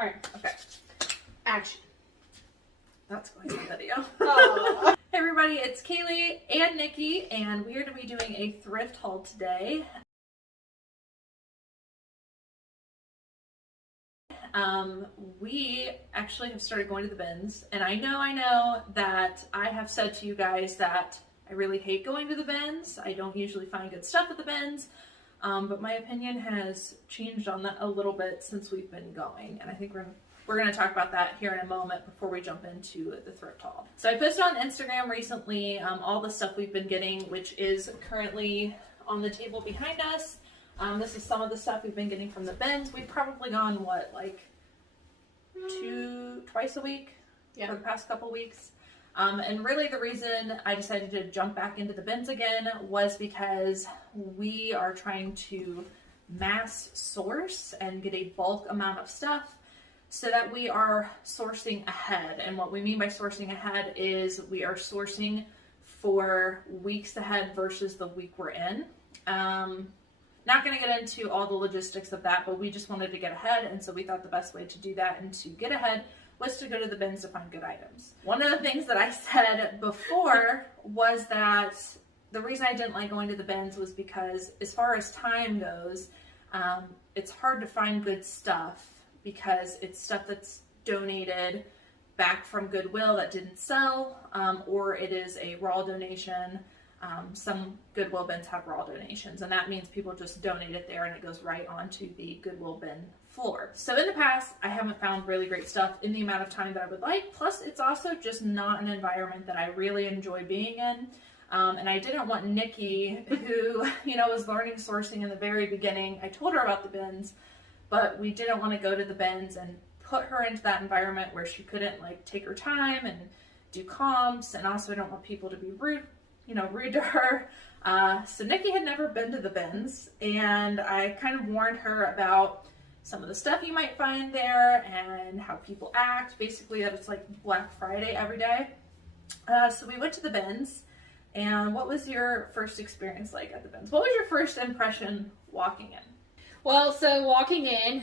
All right. Okay. Action. That's going to be video. Oh. Hey everybody, it's Kaylee and Nikki, and we are going to be doing a thrift haul today. We actually have started going to the bins, and I know that I have said to you guys that I really hate going to the bins. I don't usually find good stuff at the bins, but my opinion has changed on that a little bit since we've been going, and I think we're going to talk about that here in a moment before we jump into the thrift haul. So I posted on Instagram recently all the stuff we've been getting, which is currently on the table behind us. This is some of the stuff we've been getting from the bins. We've probably gone, what, like twice a week for the past couple weeks. And really the reason I decided to jump back into the bins again was because we are trying to mass source and get a bulk amount of stuff so that we are sourcing ahead. And what we mean by sourcing ahead is we are sourcing for weeks ahead versus the week we're in. Not going to get into all the logistics of that, but we just wanted to get ahead, and so we thought the best way to do that and to get ahead was to go to the bins to find good items. One of the things that I said before was that the reason I didn't like going to the bins was because as far as time goes, it's hard to find good stuff because it's stuff that's donated back from Goodwill that didn't sell, or it is a raw donation. Some Goodwill bins have raw donations, and that means people just donate it there and it goes right onto the Goodwill bin floor. So in the past, I haven't found really great stuff in the amount of time that I would like. Plus, it's also just not an environment that I really enjoy being in. And I didn't want Nikki, who, was learning sourcing in the very beginning. I told her about the bins, but we didn't want to go to the bins and put her into that environment where she couldn't take her time and do comps. And also I don't want people to be rude to her. So Nikki had never been to the bins, and I kind of warned her about some of the stuff you might find there and how people act, basically that it's like Black Friday every day. So we went to the bins, and what was your first experience like at the bins? What was your first impression walking in? Well, so walking in,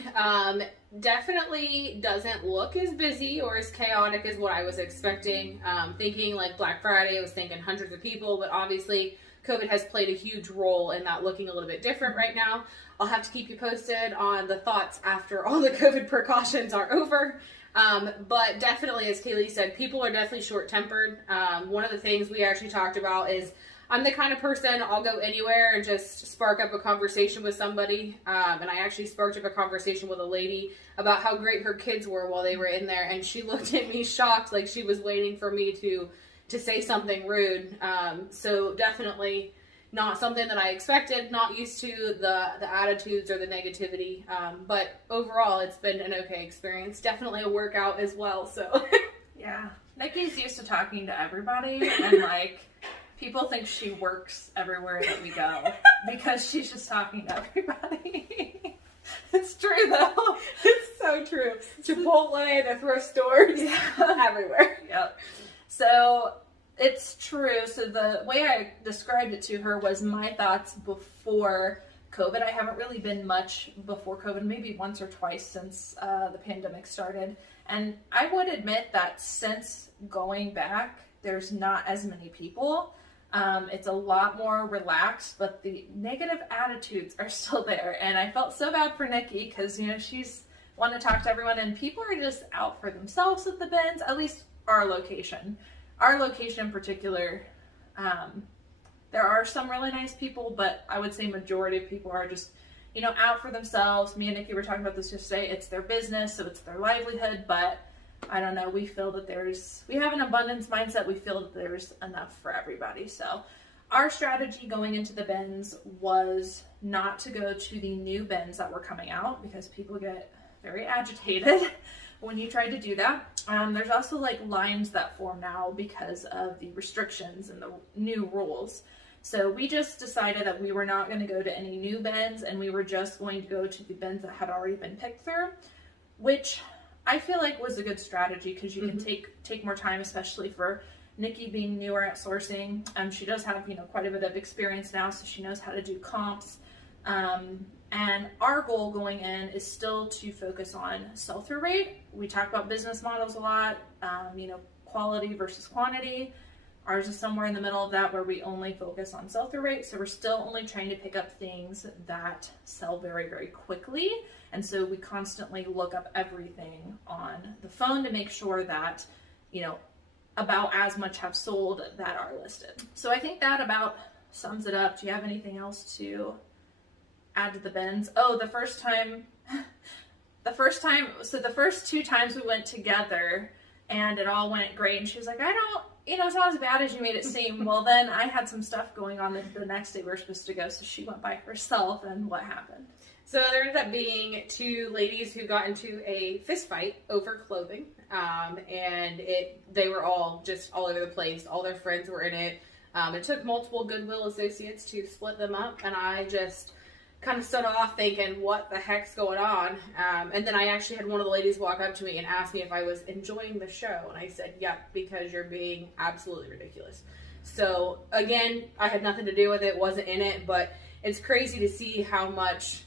definitely doesn't look as busy or as chaotic as what I was expecting. Thinking like Black Friday, I was thinking hundreds of people, but obviously COVID has played a huge role in that looking a little bit different right now. I'll have to keep you posted on the thoughts after all the COVID precautions are over. But definitely, as Cayley said, people are definitely short-tempered. One of the things we actually talked about is I'm the kind of person, I'll go anywhere and just spark up a conversation with somebody. And I actually sparked up a conversation with a lady about how great her kids were while they were in there. And she looked at me shocked, like she was waiting for me to say something rude. So definitely not something that I expected, not used to the attitudes or the negativity. But overall, it's been an okay experience. Definitely a workout as well, so. Yeah. Nikki's used to talking to everybody, and people think she works everywhere that we go because she's just talking to everybody. It's true though. It's so true. Chipotle, the thrift stores, everywhere. Yep. So it's true. So the way I described it to her was my thoughts before COVID. I haven't really been much before COVID, maybe once or twice since the pandemic started. And I would admit that since going back, there's not as many people. It's a lot more relaxed, but the negative attitudes are still there. And I felt so bad for Nikki because, she's wanting to talk to everyone, and people are just out for themselves at the bins, at least our location. Our location in particular, there are some really nice people, but I would say majority of people are just, out for themselves. Me and Nikki were talking about this yesterday. It's their business, so it's their livelihood, but I don't know, we feel that we have an abundance mindset. We feel that there's enough for everybody. So our strategy going into the bins was not to go to the new bins that were coming out because people get very agitated when you try to do that. There's also lines that form now because of the restrictions and the new rules. So we just decided that we were not going to go to any new bins, and we were just going to go to the bins that had already been picked through, which I feel like was a good strategy because you can take more time, especially for Nikki being newer at sourcing. She does have, quite a bit of experience now, so she knows how to do comps. And our goal going in is still to focus on sell-through rate. We talk about business models a lot, quality versus quantity. Ours is somewhere in the middle of that, where we only focus on sell-through rate. So we're still only trying to pick up things that sell very, very quickly. And so we constantly look up everything on the phone to make sure that, about as much have sold that are listed. So I think that about sums it up. Do you have anything else to add to the bins? Oh, the first first 2 times we went together and it all went great. And she was like, it's not as bad as you made it seem. Well, then I had some stuff going on the next day we were supposed to go. So she went by herself, and what happened? So there ended up being 2 ladies who got into a fist fight over clothing. And they were all just all over the place. All their friends were in it. It took multiple Goodwill associates to split them up, and I just kind of stood off thinking, what the heck's going on? And then I actually had one of the ladies walk up to me and ask me if I was enjoying the show, and I said, yep, because you're being absolutely ridiculous. So again, I had nothing to do with it, wasn't in it, but it's crazy to see how much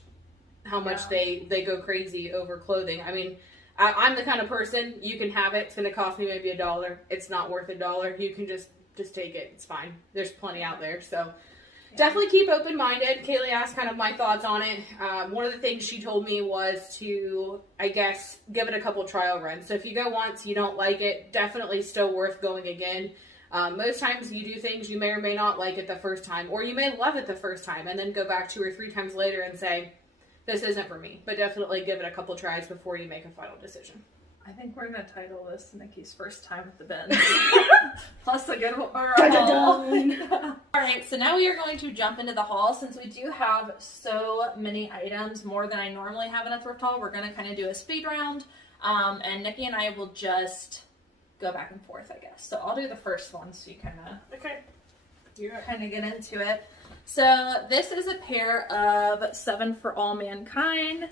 they go crazy over clothing. I mean, I'm the kind of person, you can have it, it's going to cost me maybe $1. It's not worth $1. You can just take it. It's fine. There's plenty out there. So definitely keep open-minded. Cayley asked kind of my thoughts on it. One of the things she told me was to, I guess, give it a couple trial runs. So if you go once, you don't like it, definitely still worth going again. Most times you do things you may or may not like it the first time, or you may love it the first time and then go back 2 or 3 times later and say, this isn't for me. But definitely give it a couple tries before you make a final decision. I think we're going to title this Nikki's first time at the bins. Plus a good haul. All right, so now we are going to jump into the haul. Since we do have so many items, more than I normally have in a thrift haul, we're going to kind of do a speed round. And Nikki and I will just go back and forth, I guess. So I'll do the first one so you kind of get into it. So this is a pair of 7 for All Mankind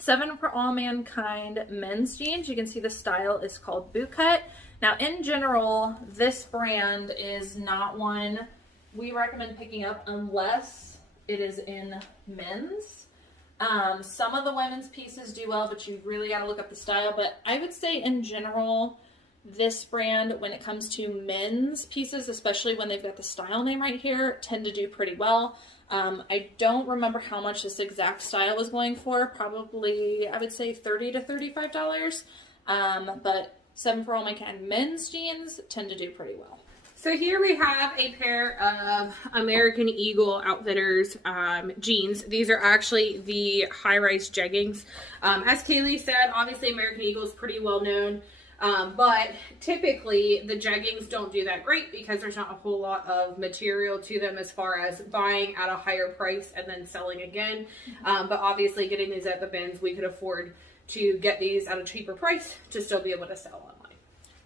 men's jeans. You can see the style is called bootcut. Now in general, this brand is not one we recommend picking up unless it is in men's. Some of the women's pieces do well, but you really got to look up the style. But I would say in general, this brand, when it comes to men's pieces, especially when they've got the style name right here, tend to do pretty well. I don't remember how much this exact style was going for. Probably, I would say $30 to $35. But 7 for All Mankind men's jeans tend to do pretty well. So here we have a pair of American Eagle Outfitters jeans. These are actually the high-rise jeggings. As Cayley said, obviously American Eagle is pretty well known. But typically the jeggings don't do that great because there's not a whole lot of material to them as far as buying at a higher price and then selling again. But obviously getting these at the bins, we could afford to get these at a cheaper price to still be able to sell online.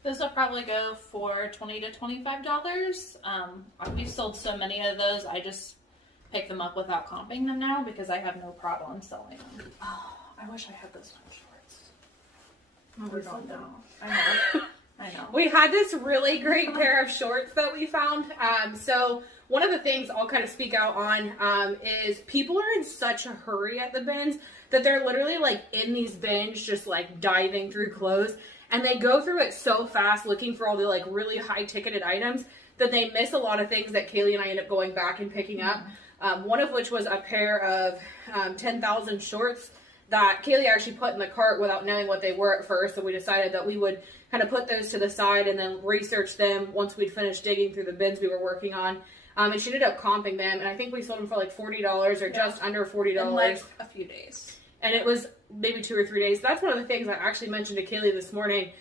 This will probably go for $20 to $25. We've sold so many of those, I just pick them up without comping them now because I have no problem selling them. Oh, I wish I had those shorts. We don't know. I know. We had this really great pair of shorts that we found. So one of the things I'll kind of speak out on is people are in such a hurry at the bins that they're literally like in these bins just like diving through clothes, and they go through it so fast looking for all the like really high ticketed items that they miss a lot of things that Cayley and I end up going back and picking up. One of which was a pair of 10,000 shorts that Cayley actually put in the cart without knowing what they were at first. So we decided that we would kind of put those to the side and then research them once we'd finished digging through the bins we were working on. And she ended up comping them, and I think we sold them for like $40 or just under $40. In like a few days. And it was maybe 2 or 3 days. That's one of the things I actually mentioned to Cayley this morning,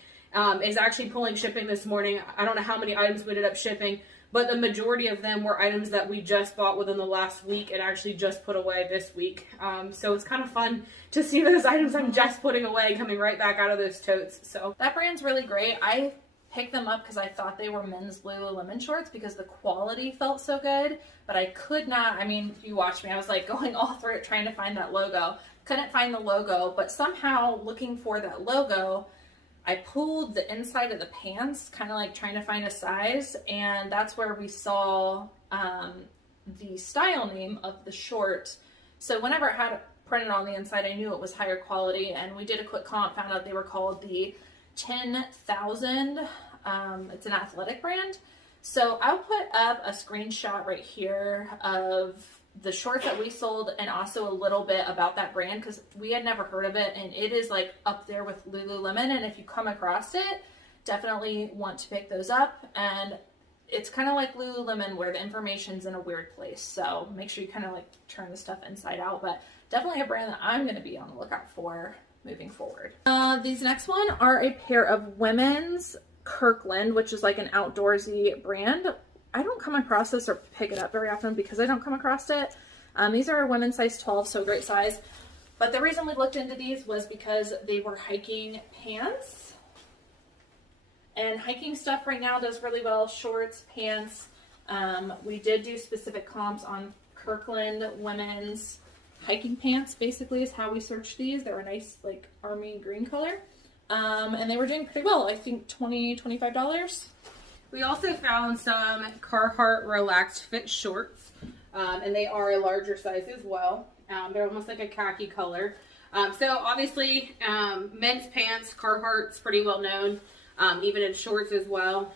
is actually pulling shipping this morning. I don't know how many items we ended up shipping, but the majority of them were items that we just bought within the last week and actually just put away this week. So it's kind of fun to see those items I'm just putting away coming right back out of those totes. So that brand's really great. I picked them up because I thought they were men's Lululemon shorts because the quality felt so good, but I could not, I mean, you watched me, I was like going all through it trying to find that logo. Couldn't find the logo, but somehow looking for that logo, I pulled the inside of the pants, kind of like trying to find a size, and that's where we saw the style name of the short. So whenever I had printed on the inside, I knew it was higher quality. And we did a quick comp, found out they were called the 10,000. It's an athletic brand. So I'll put up a screenshot right here of the shorts that we sold and also a little bit about that brand because we had never heard of it, and it is like up there with Lululemon. And if you come across it, definitely want to pick those up. And it's kind of like Lululemon where the information's in a weird place, so make sure you kind of like turn the stuff inside out. But definitely a brand that I'm going to be on the lookout for moving forward. These next one are a pair of women's Kirkland, which is like an outdoorsy brand. I don't come across this or pick it up very often because I don't come across it. These are a women's size 12, so great size. But the reason we looked into these was because they were hiking pants. And hiking stuff right now does really well. Shorts, pants. We did do specific comps on Kirkland women's hiking pants, basically is how we searched these. They're a nice like army green color. And they were doing pretty well. I think $20, $25. We also found some Carhartt relaxed fit shorts, and they are a larger size as well. They're almost like a khaki color. So obviously, men's pants, Carhartt's pretty well known, even in shorts as well.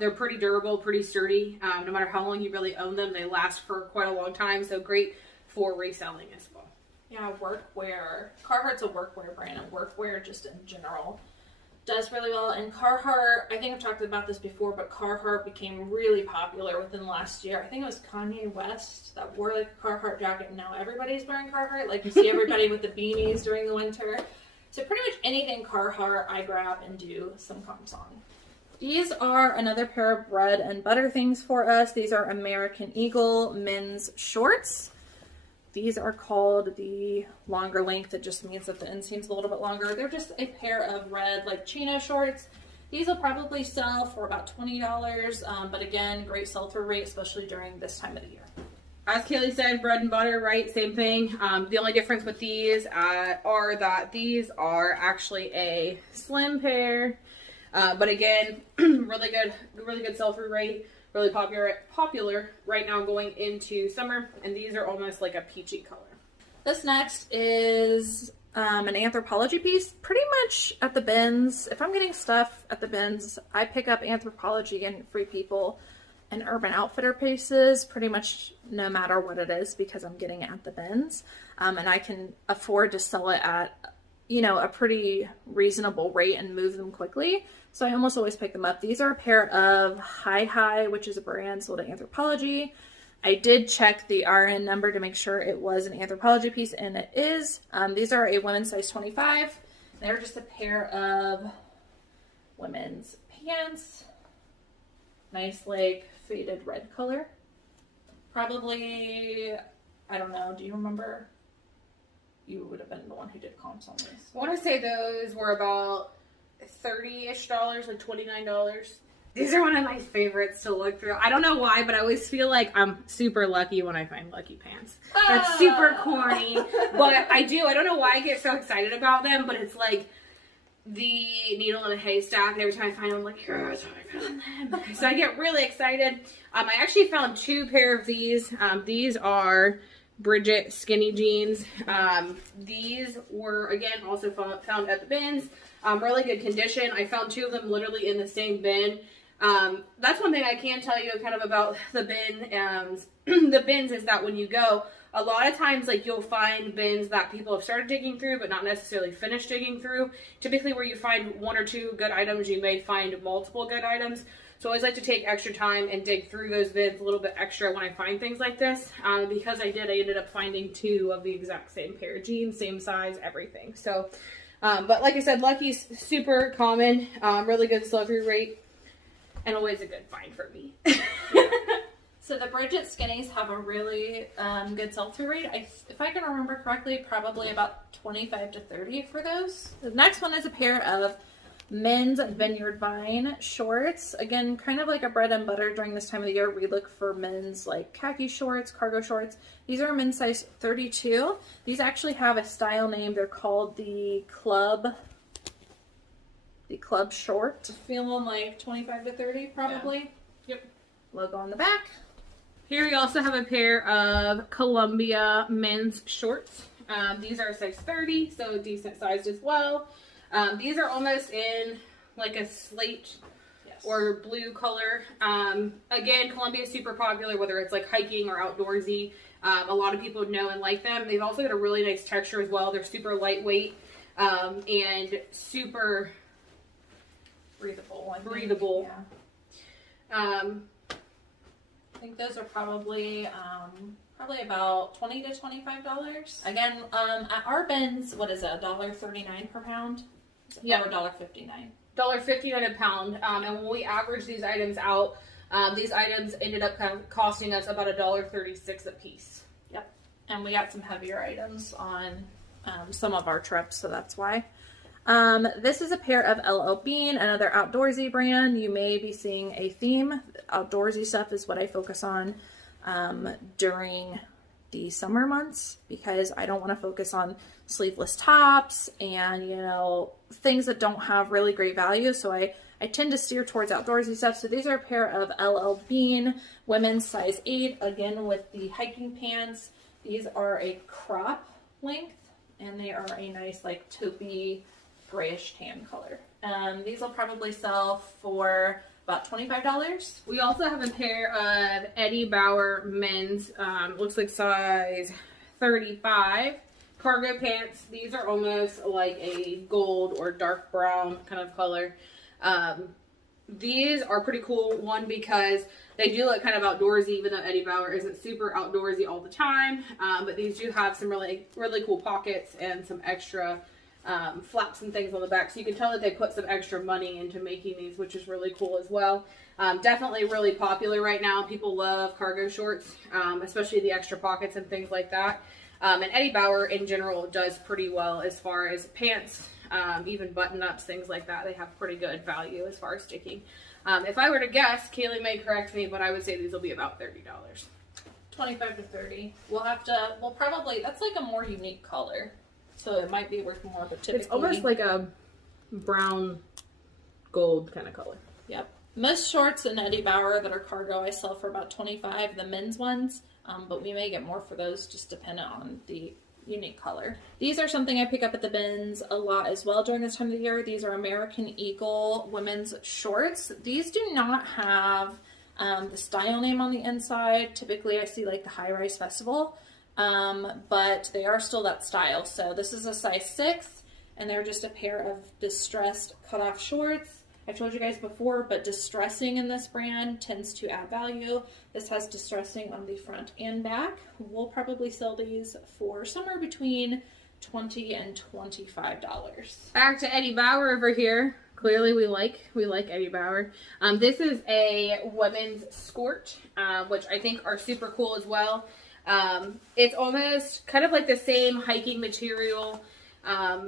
They're pretty durable, pretty sturdy. No matter how long you really own them, they last for quite a long time. So great for reselling as well. Yeah, workwear. Carhartt's a workwear brand, and workwear just in general does really well. And Carhartt, I think I've talked about this before, but Carhartt became really popular within the last year. I think it was Kanye West that wore like a Carhartt jacket, and now everybody's wearing Carhartt. Like you see everybody with the beanies during the winter. So pretty much anything Carhartt I grab and do some comps on. These are another pair of bread and butter things for us. These are American Eagle men's shorts. These are called the longer length. It just means that the inseam's a little bit longer. They're just a pair of red like chino shorts. These will probably sell for about $20, but again, great sell-through rate, especially during this time of the year. As Cayley said, bread and butter, right? Same thing. The only difference with these are that these are actually a slim pair, but again, really good sell-through rate. Really popular right now going into summer, and these are almost like a peachy color. This next is an Anthropologie piece. Pretty much at the bins, if I'm getting stuff at the bins, I pick up Anthropologie and Free People and Urban Outfitter pieces pretty much no matter what it is because I'm getting it at the bins, and I can afford to sell it at a pretty reasonable rate and move them quickly. So I almost always pick them up. These are a pair of Hi, which is a brand sold at Anthropologie. I did check the RN number to make sure it was an Anthropologie piece, and it is. These are a women's size 25. They're just a pair of women's pants. Nice, like, faded red color. Probably, I don't know, do you remember? You would have been the one who did comps on these. I want to say those were about $30-ish, like $29. These are one of my favorites to look through. I don't know why, but I always feel like I'm super lucky when I find lucky pants. That's super corny, but I do. I don't know why I get so excited about them, but it's like the needle in a haystack, and every time I find them, I'm like, yes, I found them. So I get really excited. I actually found two pair of these. These are Bridget skinny jeans. These were, again, also found at the bins. Really good condition. I found two of them literally in the same bin. That's one thing I can tell you kind of about the bin. The bins is that when you go, a lot of times like you'll find bins that people have started digging through but not necessarily finished digging through. Typically where you find one or two good items, you may find multiple good items. So I always like to take extra time and dig through those bins a little bit extra when I find things like this. Because I ended up finding two of the exact same pair of jeans, same size, everything. So, but like I said, Lucky's super common, really good sell-through rate, and always a good find for me. So the Bridget skinnies have a really good sell-through rate. If I can remember correctly, probably about 25 to 30 for those. The next one is a pair of men's Vineyard Vine shorts. Again, kind of like a bread and butter during this time of the year. We look for men's like khaki shorts, cargo shorts. These are men's size 32. These actually have a style name. They're called the Club Short. Feeling like 25 to 30 probably. Yeah. Yep. Logo on the back. Here we also have a pair of Columbia men's shorts. These are size 30, so decent sized as well. These are almost in like a slate or blue color. Again, Columbia is super popular, whether it's like hiking or outdoorsy. A lot of people know and like them. They've also got a really nice texture as well. They're super lightweight and super breathable. Yeah. I think those are probably about $20 to $25. Again, at our bins, what is it? $1.39 per pound? Yeah, or $1.59. $1.59 a pound. And when we average these items out, these items ended up costing us about $1.36 a piece. Yep. And we got some heavier items on some of our trips, so that's why. This is a pair of LL Bean, another outdoorsy brand. You may be seeing a theme. Outdoorsy stuff is what I focus on during the summer months, because I don't want to focus on sleeveless tops and, you know, things that don't have really great value. So I tend to steer towards outdoorsy stuff. So these are a pair of LL Bean women's size 8, again with the hiking pants. These are a crop length and they are a nice like taupey grayish tan color. These will probably sell for about $25. We also have a pair of Eddie Bauer men's, looks like size 35 cargo pants. These are almost like a gold or dark brown kind of color. These are pretty cool. One, because they do look kind of outdoorsy, even though Eddie Bauer isn't super outdoorsy all the time. But these do have some really cool pockets and some extra flaps and things on the back, so you can tell that they put some extra money into making these, which is really cool as well. Definitely really popular right now. People love cargo shorts, especially the extra pockets and things like that. And Eddie Bauer in general does pretty well as far as pants, even button-ups, things like that. They have pretty good value as far as sticking. If I were to guess, Cayley may correct me, but I would say these will be about $30. 25 to 30. We'll probably, that's like a more unique color. So it might be worth more, but typically... It's almost like a brown gold kind of color. Yep. Most shorts in Eddie Bauer that are cargo I sell for about $25, the men's ones. But we may get more for those, just dependent on the unique color. These are something I pick up at the bins a lot as well during this time of the year. These are American Eagle women's shorts. These do not have the style name on the inside. Typically I see like the High Rise Festival. But they are still that style. So this is a size 6 and they're just a pair of distressed cutoff shorts. I told you guys before, but distressing in this brand tends to add value. This has distressing on the front and back. We'll probably sell these for somewhere between $20 and $25. Back to Eddie Bauer over here. Clearly we like Eddie Bauer. This is a women's skirt, which I think are super cool as well. It's almost kind of like the same hiking material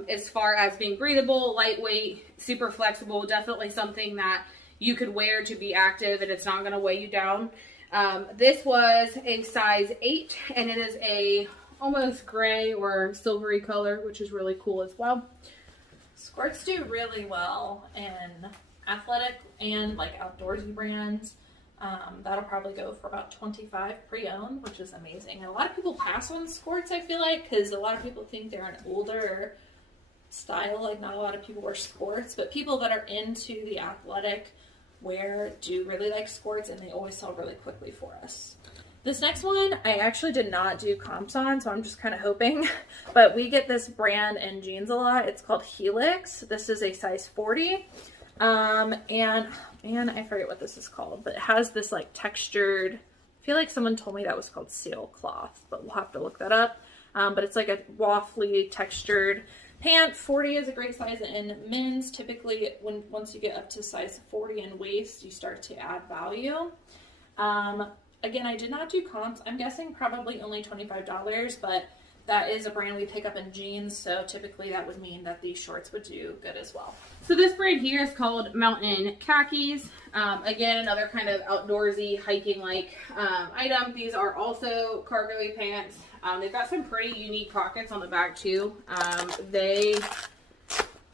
as far as being breathable, lightweight, super flexible. Definitely something that you could wear to be active and it's not going to weigh you down. This was a size 8 and it is a almost gray or silvery color, which is really cool as well. Skirts do really well in athletic and like outdoorsy brands. That'll probably go for about $25 pre-owned, which is amazing. And a lot of people pass on skirts, I feel like, because a lot of people think they're an older style. Like, not a lot of people wear skirts, but people that are into the athletic wear do really like skirts, and they always sell really quickly for us. This next one, I actually did not do comps on, so I'm just kind of hoping. But we get this brand in jeans a lot. It's called Helix. This is a size 40. And man, I forget what this is called, but it has this like textured, I feel like someone told me that was called sailcloth, but we'll have to look that up. But it's like a waffly textured pant. 40 is a great size in men's. Typically once you get up to size 40 in waist, you start to add value. Again, I did not do comps. I'm guessing probably only $25, but that is a brand we pick up in jeans, so typically that would mean that these shorts would do good as well. So this brand here is called Mountain Khakis. Again, another kind of outdoorsy, hiking-like item. These are also cargo-y pants. They've got some pretty unique pockets on the back too. They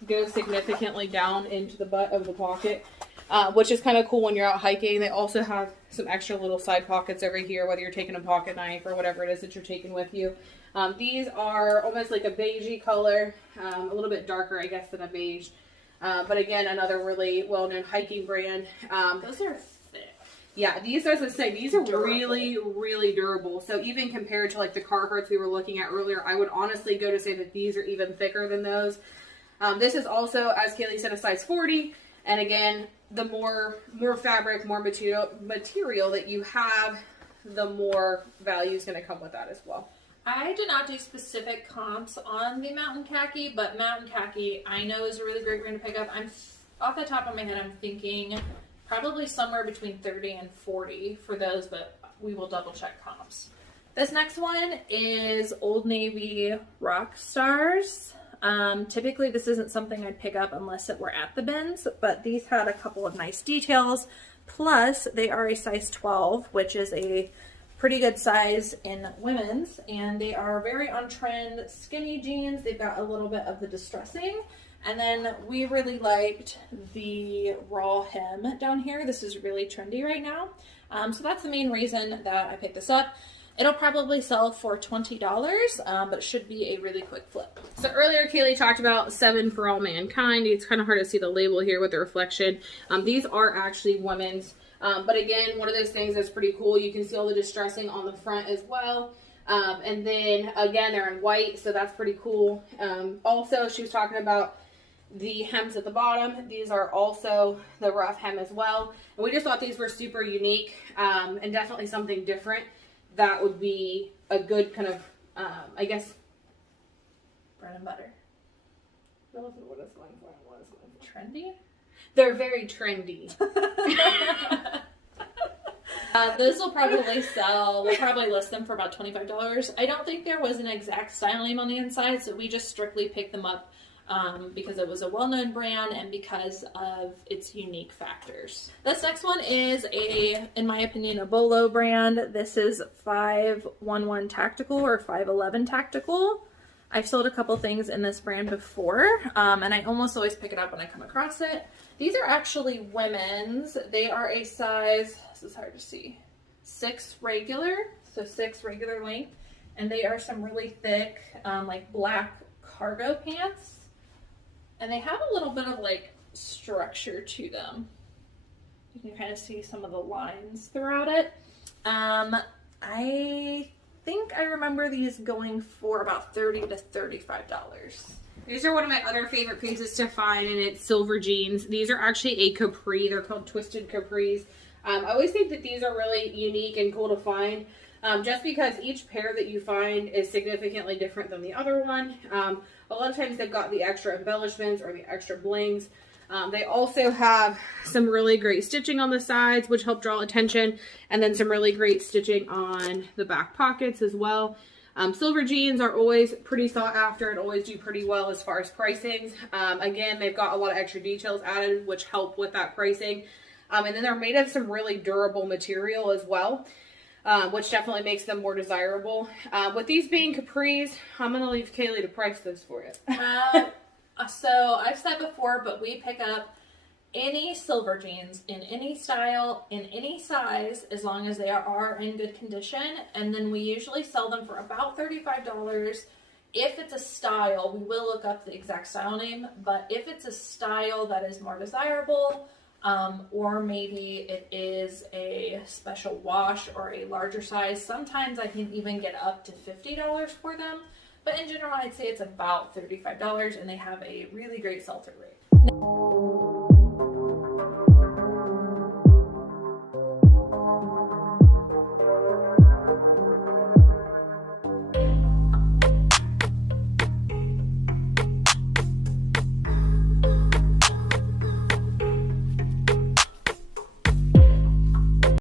go significantly down into the butt of the pocket. which is kind of cool when you're out hiking. They also have some extra little side pockets over here, whether you're taking a pocket knife or whatever it is that you're taking with you. These are almost like a beigey color, a little bit darker, I guess, than a beige. But again, another really well-known hiking brand. Those are thick. Yeah, these, as I say, these are really, really durable. So even compared to like the Carhartts we were looking at earlier, I would honestly go to say that these are even thicker than those. This is also, as Cayley said, a size 40. And again, the more fabric, more material that you have, the more value is going to come with that as well. I did not do specific comps on the Mountain Khaki, but Mountain Khaki I know is a really great brand to pick up. I'm off the top of my head, I'm thinking probably somewhere between 30 and 40 for those, but we will double check comps. This next one is Old Navy Rock Stars. Typically this isn't something I'd pick up unless it were at the bins, but these had a couple of nice details. Plus they are a size 12, which is a pretty good size in women's, and they are very on trend skinny jeans. They've got a little bit of the distressing, and then we really liked the raw hem down here. This is really trendy right now, so that's the main reason that I picked this up. It'll probably sell for $20, but it should be a really quick flip. So earlier Cayley talked about 7 for All Mankind. It's kind of hard to see the label here with the reflection. These are actually women's. But again, one of those things that's pretty cool. You can see all the distressing on the front as well. And then again, they're in white, so that's pretty cool. Also, she was talking about the hems at the bottom. These are also the rough hem as well. And we just thought these were super unique, and definitely something different. That would be a good kind of, I guess, bread and butter. What is going for? Trendy? They're very trendy. Those will probably sell, we'll probably list them for about $25. I don't think there was an exact style name on the inside, so we just strictly picked them up because it was a well-known brand and because of its unique factors. This next one is in my opinion, a Bolo brand. This is 511 Tactical or 511 Tactical. I've sold a couple things in this brand before, and I almost always pick it up when I come across it. These are actually women's. They are a size, this is hard to see, 6 regular, so 6 regular length, and they are some really thick, like black cargo pants, and they have a little bit of like structure to them. You can kind of see some of the lines throughout it. I think I remember these going for about $30 to $35. These are one of my other favorite pieces to find, and it's silver jeans. These are actually a capri. They're called twisted capris. I always think that these are really unique and cool to find, just because each pair that you find is significantly different than the other one. A lot of times they've got the extra embellishments or the extra blings. They also have some really great stitching on the sides, which help draw attention, and then some really great stitching on the back pockets as well. Silver jeans are always pretty sought after and always do pretty well as far as pricings. Again, they've got a lot of extra details added, which help with that pricing. And then they're made of some really durable material as well, which definitely makes them more desirable. With these being capris, I'm going to leave Cayley to price this for you. So I've said before, but we pick up any silver jeans in any style, in any size, as long as they are in good condition. And then we usually sell them for about $35. If it's a style, we will look up the exact style name, but if it's a style that is more desirable, or maybe it is a special wash or a larger size, sometimes I can even get up to $50 for them. But in general, I'd say it's about $35, and they have a really great sell-through rate.